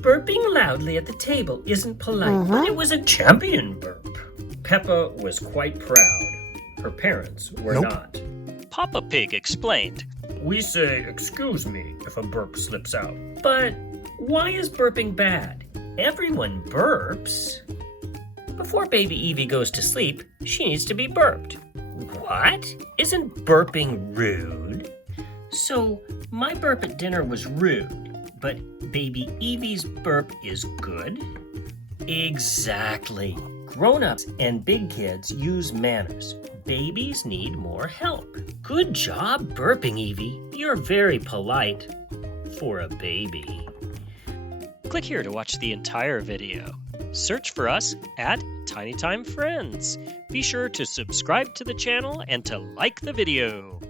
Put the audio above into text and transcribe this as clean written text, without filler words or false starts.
Burping loudly at the table isn't polite, but it was a champion burp. Peppa was quite proud. Her parents were not. Papa Pig explained. We say, "Excuse me," if a burp slips out. But why is burping bad? Everyone burps. Before baby Evie goes to sleep, she needs to be burped. What? Isn't burping rude? So, my burp at dinner was rude, but baby Evie's burp is good? Exactly. Grown-ups and big kids use manners. Babies need more help. Good job burping, Evie. You're very polite for a baby. Click here to watch the entire video. Search for us at Tiny Time Friends. Be sure to subscribe to the channel and to like the video.